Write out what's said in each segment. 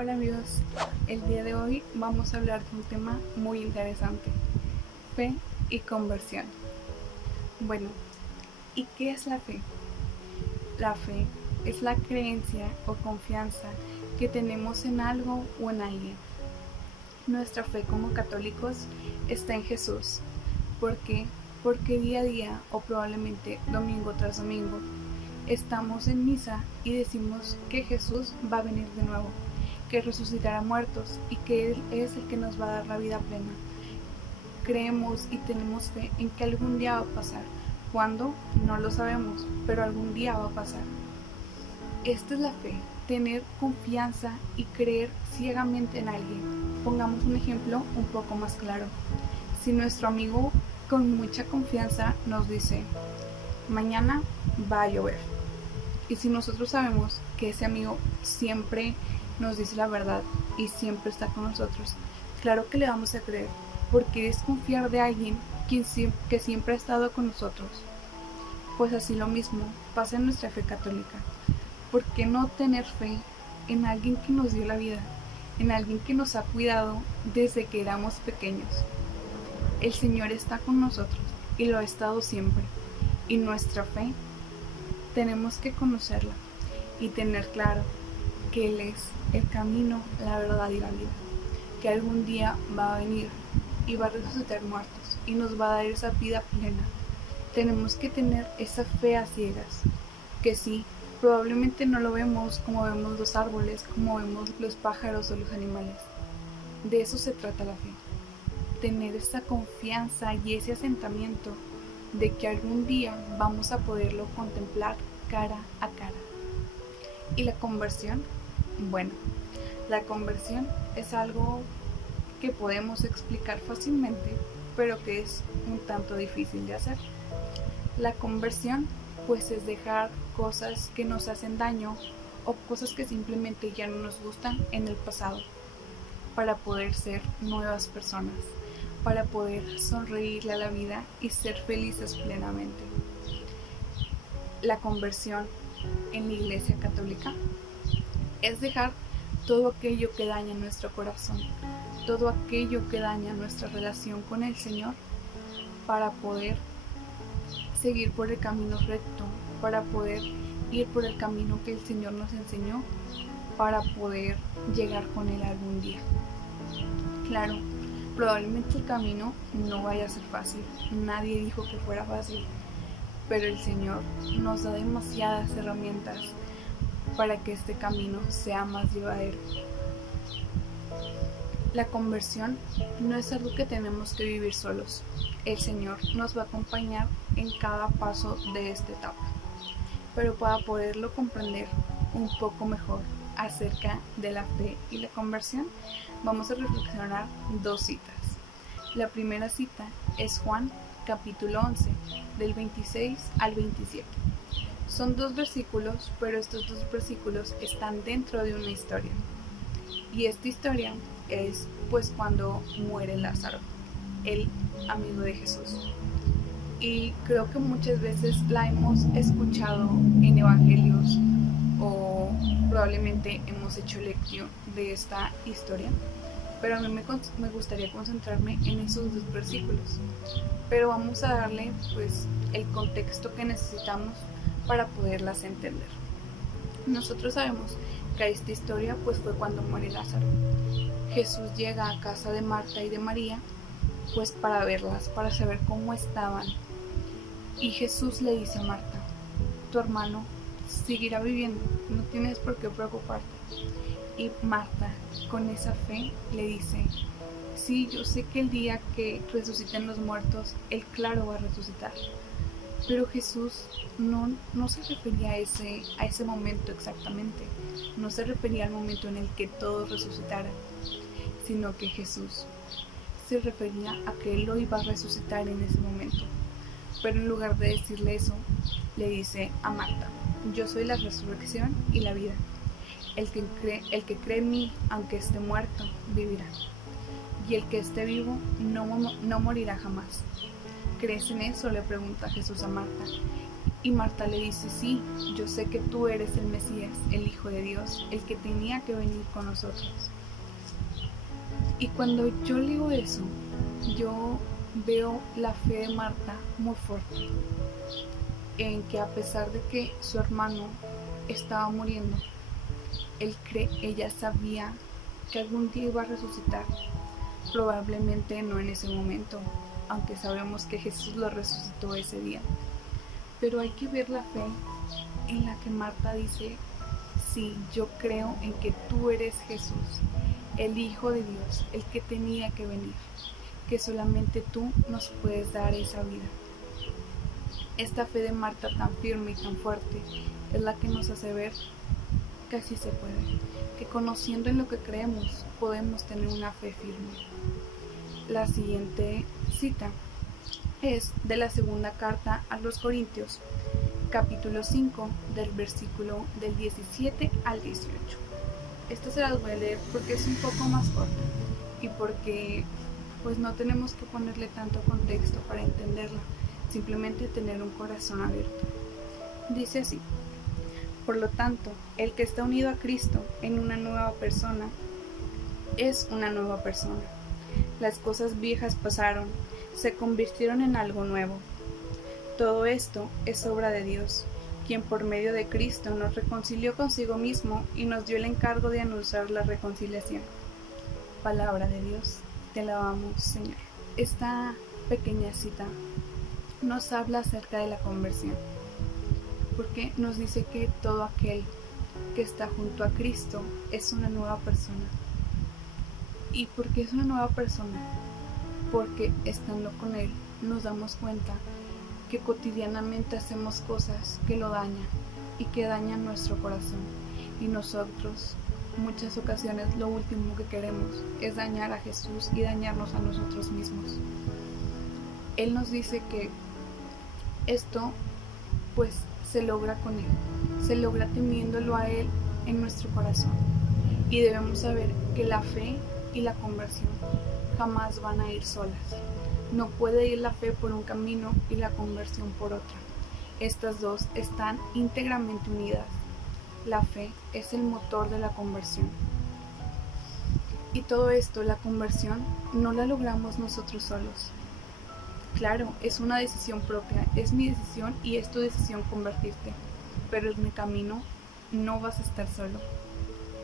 Hola amigos, el día de hoy vamos a hablar de un tema muy interesante, fe y conversión. Bueno, ¿y qué es la fe? La fe es la creencia o confianza que tenemos en algo o en alguien. Nuestra fe como católicos está en Jesús. ¿Por qué? Porque día a día o probablemente domingo tras domingo estamos en misa y decimos que Jesús va a venir de nuevo, que resucitará muertos y que Él es el que nos va a dar la vida plena. Creemos y tenemos fe en que algún día va a pasar. ¿Cuándo? No lo sabemos, pero algún día va a pasar. Esta es la fe, tener confianza y creer ciegamente en alguien. Pongamos un ejemplo un poco más claro. Si nuestro amigo con mucha confianza nos dice, mañana va a llover, y si nosotros sabemos que ese amigo siempre nos dice la verdad y siempre está con nosotros, claro que le vamos a creer, porque es confiar de alguien que siempre ha estado con nosotros. Pues así lo mismo pasa en nuestra fe católica. ¿Por qué no tener fe en alguien que nos dio la vida, en alguien que nos ha cuidado desde que éramos pequeños? El Señor está con nosotros y lo ha estado siempre, y nuestra fe tenemos que conocerla y tener claro que Él es el camino, la verdad y la vida, que algún día va a venir y va a resucitar muertos y nos va a dar esa vida plena. Tenemos que tener esa fe a ciegas, que sí, probablemente no lo vemos como vemos los árboles, como vemos los pájaros o los animales. De eso se trata la fe, tener esa confianza y ese asentamiento de que algún día vamos a poderlo contemplar cara a cara. ¿Y la conversión? Bueno, la conversión es algo que podemos explicar fácilmente, pero que es un tanto difícil de hacer. La conversión, pues, es dejar cosas que nos hacen daño o cosas que simplemente ya no nos gustan en el pasado, para poder ser nuevas personas, para poder sonreírle a la vida y ser felices plenamente. La conversión en la Iglesia Católica es dejar todo aquello que daña nuestro corazón, todo aquello que daña nuestra relación con el Señor, para poder seguir por el camino recto, para poder ir por el camino que el Señor nos enseñó, para poder llegar con Él algún día. Claro, probablemente el camino no vaya a ser fácil, nadie dijo que fuera fácil, pero el Señor nos da demasiadas herramientas para que este camino sea más llevadero. La conversión no es algo que tenemos que vivir solos. El Señor nos va a acompañar en cada paso de esta etapa. Pero para poderlo comprender un poco mejor acerca de la fe y la conversión, vamos a reflexionar dos citas. La primera cita es Juan capítulo 11, del 26 al 27. Son dos versículos, pero estos dos versículos están dentro de una historia. Y esta historia es pues cuando muere Lázaro, el amigo de Jesús. Y creo que muchas veces la hemos escuchado en evangelios o probablemente hemos hecho lección de esta historia, pero a mí me gustaría concentrarme en esos dos versículos. Pero vamos a darle pues el contexto que necesitamos para poderlas entender. Nosotros sabemos que esta historia pues fue cuando muere Lázaro. Jesús llega a casa de Marta y de María pues para verlas, para saber cómo estaban. Y Jesús le dice a Marta, tu hermano seguirá viviendo, no tienes por qué preocuparte. Y Marta, con esa fe, le dice, sí, yo sé que el día que resuciten los muertos, Él claro va a resucitar. Pero Jesús no se refería a ese momento exactamente, no se refería al momento en el que todos resucitaran, sino que Jesús se refería a que Él lo iba a resucitar en ese momento. Pero en lugar de decirle eso, le dice a Marta, yo soy la resurrección y la vida. El que cree en mí, aunque esté muerto, vivirá. Y el que esté vivo no morirá jamás. ¿Crees en eso?, le pregunta Jesús a Marta. Y Marta le dice, sí, yo sé que tú eres el Mesías, el Hijo de Dios, el que tenía que venir con nosotros. Y cuando yo leo eso, yo veo la fe de Marta muy fuerte, en que a pesar de que su hermano estaba muriendo, ella sabía que algún día iba a resucitar, probablemente no en ese momento, aunque sabemos que Jesús lo resucitó ese día. Pero hay que ver la fe en la que Marta dice, sí, yo creo en que tú eres Jesús, el Hijo de Dios, el que tenía que venir, que solamente tú nos puedes dar esa vida. Esta fe de Marta tan firme y tan fuerte es la que nos hace ver que así se puede, que conociendo en lo que creemos podemos tener una fe firme. La siguiente cita es de la segunda carta a los Corintios, capítulo 5, del versículo del 17 al 18. Esto se las voy a leer porque es un poco más corta y porque pues no tenemos que ponerle tanto contexto para entenderla, simplemente tener un corazón abierto. Dice así: por lo tanto, el que está unido a Cristo en una nueva persona es una nueva persona. Las cosas viejas pasaron, se convirtieron en algo nuevo. Todo esto es obra de Dios, quien por medio de Cristo nos reconcilió consigo mismo y nos dio el encargo de anunciar la reconciliación. Palabra de Dios, te alabamos, Señor. Esta pequeña cita nos habla acerca de la conversión, porque nos dice que todo aquel que está junto a Cristo es una nueva persona. ¿Y por qué es una nueva persona? Porque estando con Él nos damos cuenta que cotidianamente hacemos cosas que lo dañan y que dañan nuestro corazón. Y nosotros, muchas ocasiones, lo último que queremos es dañar a Jesús y dañarnos a nosotros mismos. Él nos dice que esto, pues, se logra con Él, se logra teniéndolo a Él en nuestro corazón. Y debemos saber que la fe y la conversión jamás van a ir solas. No puede ir la fe por un camino y la conversión por otro. Estas dos están íntegramente unidas. La fe es el motor de la conversión. Y todo esto, la conversión, no la logramos nosotros solos. Claro, es una decisión propia, es mi decisión y es tu decisión convertirte. Pero en mi camino no vas a estar solo.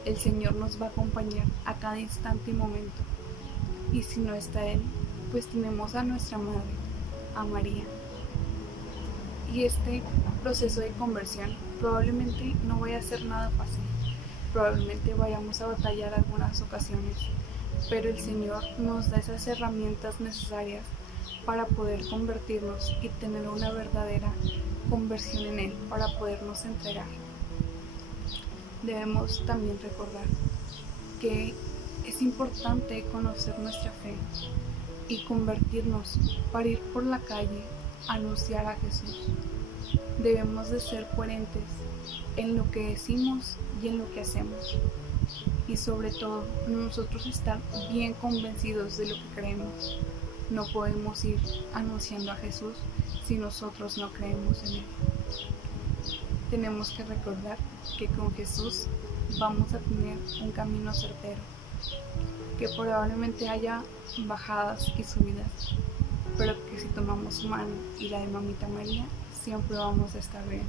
El Señor nos va a acompañar a cada instante y momento. Y si no está Él, pues tenemos a nuestra Madre, a María. Y este proceso de conversión probablemente no vaya a ser nada fácil. Probablemente vayamos a batallar algunas ocasiones, pero el Señor nos da esas herramientas necesarias para poder convertirnos y tener una verdadera conversión en Él, para podernos entregar. Debemos también recordar que es importante conocer nuestra fe y convertirnos para ir por la calle a anunciar a Jesús. Debemos de ser coherentes en lo que decimos y en lo que hacemos. Y sobre todo, nosotros estar bien convencidos de lo que creemos. No podemos ir anunciando a Jesús si nosotros no creemos en Él. Tenemos que recordar que con Jesús vamos a tener un camino certero, que probablemente haya bajadas y subidas, pero que si tomamos su mano y la de Mamita María, siempre vamos a estar bien.